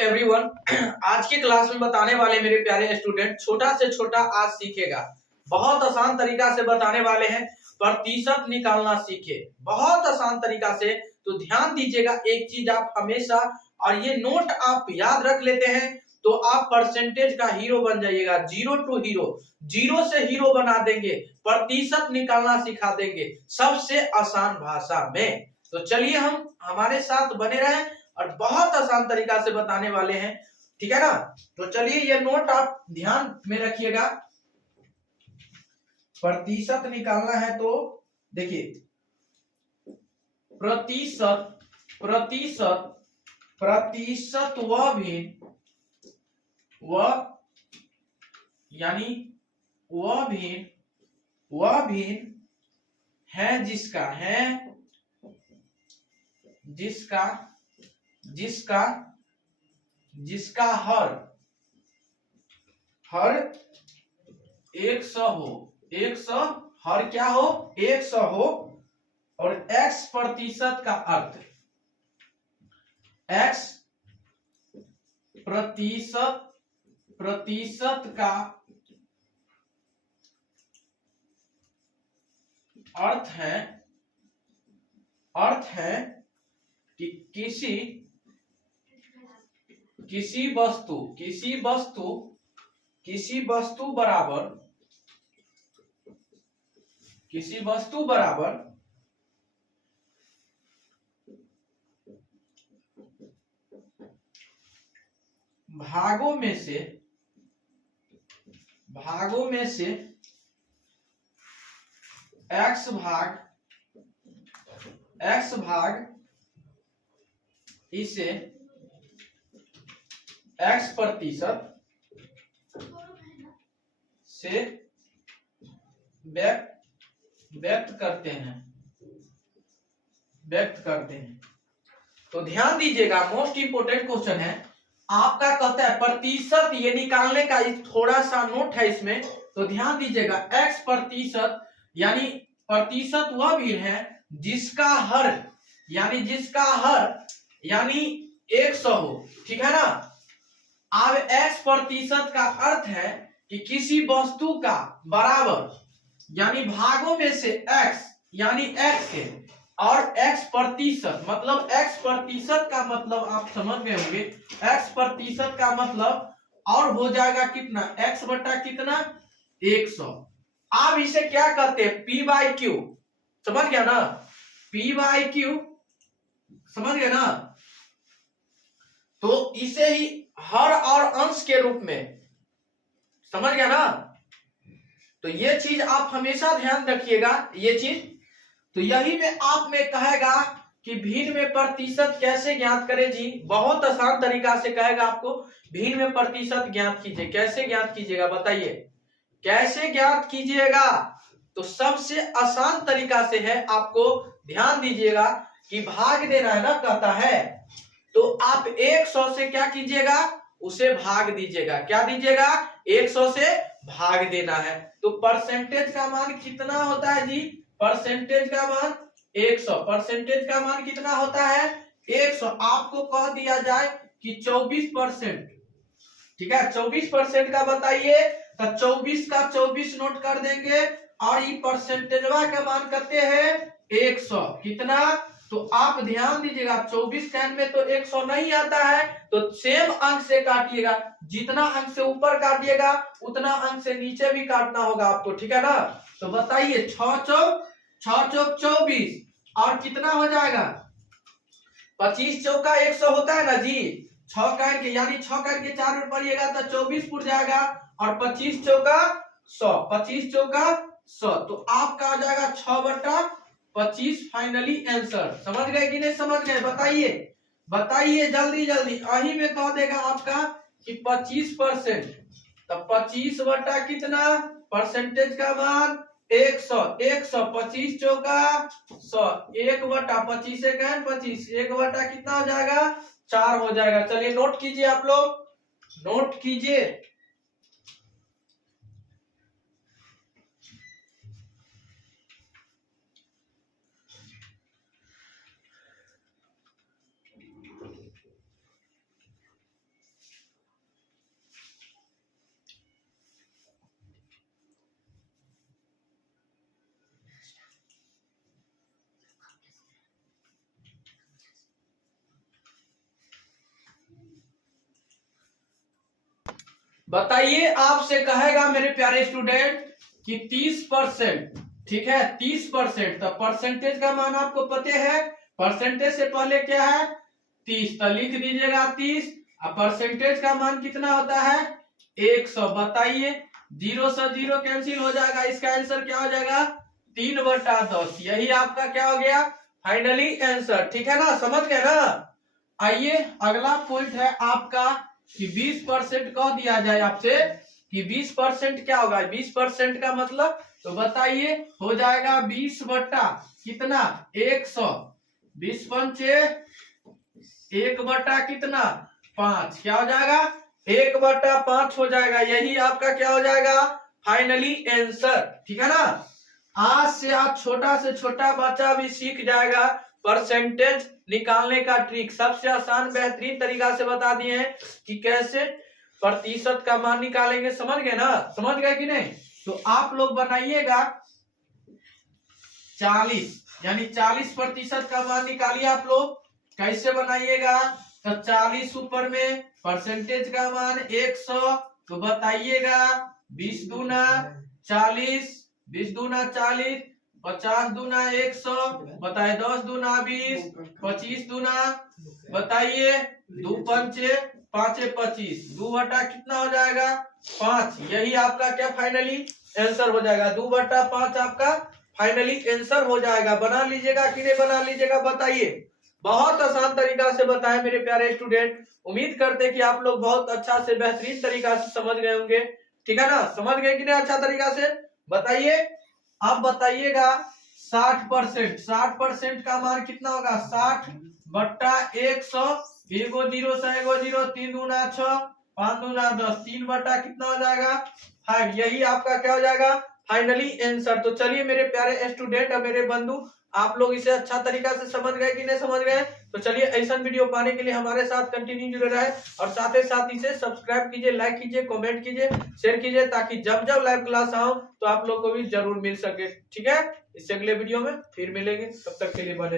Everyone. आज की class में बताने वाले मेरे प्यारे स्टूडेंट, छोटा से छोटा आज सीखेगा। बहुत आसान तरीका से बताने वाले हैं। प्रतिशत निकालना सीखे, बहुत आसान तरीका से। तो ध्यान दीजिएगा, एक चीज आप हमेशा, और ये नोट आप याद रख लेते हैं तो आप परसेंटेज का हीरो बन जाइएगा। जीरो टू हीरो, जीरो से हीरो बना देंगे। प्रतिशत निकालना सिखा देंगे सबसे आसान भाषा में। तो चलिए हम हमारे साथ बने रहें और बहुत आसान तरीका से बताने वाले हैं, ठीक है ना। तो चलिए ये नोट आप ध्यान में रखिएगा। प्रतिशत निकालना है तो देखिए, प्रतिशत प्रतिशत प्रतिशत वह भी वह यानी वह भी है जिसका जिसका हर 100 हो, 100 हर क्या हो, 100 हो। और x प्रतिशत का अर्थ, x प्रतिशत का अर्थ है कि किसी वस्तु बराबर भागों में से x भाग इसे x प्रतिशत से व्यक्त करते हैं। तो ध्यान दीजिएगा, मोस्ट इंपोर्टेंट क्वेश्चन है आपका। कहता है प्रतिशत, ये निकालने का थोड़ा सा नोट है इसमें, तो ध्यान दीजिएगा। x प्रतिशत यानी प्रतिशत वह भी है जिसका हर यानी 100 हो, ठीक है ना। अब x प्रतिशत का अर्थ है कि किसी वस्तु का बराबर, यानी भागों में से x यानी x है, और x प्रतिशत मतलब x प्रतिशत का मतलब आप समझ गए होंगे। x प्रतिशत का मतलब और हो जाएगा कितना, x बटा कितना, 100। आप इसे क्या कहते हैं, p बाई क्यू, समझ गया ना, p बाई क्यू, समझ गया ना। तो इसे ही हर और अंश के रूप में, समझ गया ना। तो ये चीज आप हमेशा ध्यान रखिएगा, ये चीज। तो यही में आप में कहेगा कि भिन्न में प्रतिशत कैसे ज्ञात करें जी। बहुत आसान तरीका से कहेगा आपको, भिन्न में प्रतिशत ज्ञात कीजिए। कैसे ज्ञात कीजिएगा बताइए, कैसे ज्ञात कीजिएगा। तो सबसे आसान तरीका से है, आपको ध्यान दीजिएगा कि भाग देना है ना, कहता है। तो आप 100 से क्या कीजिएगा, उसे भाग दीजिएगा। क्या दीजिएगा, 100 से भाग देना है। तो परसेंटेज का मान कितना होता है जी, परसेंटेज का मान 100। परसेंटेज का मान कितना होता है, 100। आपको कह दिया जाए कि 24%, ठीक है, 24% का बताइए, तो 24 का 24 नोट कर देंगे, और ये परसेंटेजवा का मान करते हैं 100। कितना, तो आप ध्यान दीजिएगा, 24 कैन में तो 100 नहीं आता है, तो सेम अंक से काटिएगा। जितना अंक से ऊपर काटिएगा उतना अंक से नीचे भी काटना होगा आपको, ठीक है ना। तो बताइए, 6 चौक 24, और कितना हो जाएगा, 25 चौका 100 होता है ना जी। 6 कैन के यानी 6 कैन के 4 में पड़िएगा तो 24 पुर जाएगा, और 25 चौका 100, 25 चौका 100। तो आपका आ जाएगा 6/25 फाइनली आंसर। समझ गए कि नहीं समझ गए, बताइए जल्दी जल्दी। यही में कह देगा आपका कि 25%, तो 25 बटा कितना, परसेंटेज का मान 100, 25 चौका 100, 1/25 से 25, 1 बटा कितना हो जाएगा, 4 हो जाएगा। चलिए नोट कीजिए, आप लोग नोट कीजिए। बताइए, आपसे कहेगा मेरे प्यारे स्टूडेंट कि 30%, ठीक है 30%, तो परसेंटेज का मान आपको पता है, परसेंटेज से पहले क्या है 30, तो लिख दीजिएगा 30। अब परसेंटेज का मान कितना होता है 100। बताइए, 0 से 0 कैंसिल हो जाएगा, इसका आंसर क्या हो जाएगा 3/10। यही आपका क्या हो गया फाइनली आंसर, ठीक है ना, समझ गए ना। आइए अगला पॉइंट है आपका कि 20% कह दिया जाए आपसे कि 20% क्या होगा, 20% का मतलब तो बताइए हो जाएगा 20 बट्टा कितना 100, 20 पंचे 1 बट्टा कितना 5, क्या हो जाएगा 1/5 हो जाएगा। यही आपका क्या हो जाएगा फाइनली आंसर, ठीक है ना। आज से आप छोटा से छोटा बच्चा भी सीख जाएगा परसेंटेज निकालने का ट्रिक। सबसे आसान बेहतरीन तरीका से बता दिए हैं कि कैसे प्रतिशत का मान निकालेंगे, समझ गए ना, समझ गए कि नहीं। तो आप लोग बनाइएगा 40, यानी 40% का मान निकालिए आप लोग। कैसे बनाइएगा, तो 40 ऊपर में परसेंटेज का मान 100, तो बताइएगा 20 दूना 40, 20 दूना 40, 50 दूना 100, बताइए 10 दूना 20, 25 दूना बताइए 2 पंचे 5 25, 2/5 कितना हो जाएगा 5। यही आपका क्या फाइनली आंसर हो जाएगा, 2/5 आपका फाइनली आंसर हो जाएगा। बना लीजिएगा कि नहीं बना लीजिएगा बताइए। बहुत आसान तरीका से बताएं मेरे प्यारे स्टूडेंट। उम्मीद करते हैं कि आप लोग बहुत अच्छा से बेहतरीन तरीका से समझ गए होंगे, ठीक है ना, समझ गए कि नहीं अच्छा तरीका से। बताइए, अब बताइएगा 60%, 60% का मान कितना होगा 60/100, एगो 0 से एगो 0, 3 दूना 6, 5 दूना 10, 3 कितना हो जाएगा 5। यही आपका क्या हो जाएगा फाइनली आंसर। तो चलिए मेरे प्यारे स्टूडेंट और मेरे बंधु, आप लोग इसे अच्छा तरीका से समझ गए कि नहीं समझ गए। तो चलिए ऐसा वीडियो पाने के लिए हमारे साथ कंटिन्यू जुड़े रहे और साथ ही साथ इसे सब्सक्राइब कीजिए, लाइक कीजिए, कमेंट कीजिए, शेयर कीजिए, ताकि जब जब लाइव क्लास आऊं तो आप लोग को भी जरूर मिल सके, ठीक है। इससे अगले वीडियो में फिर मिलेंगे, तब तक के लिए बने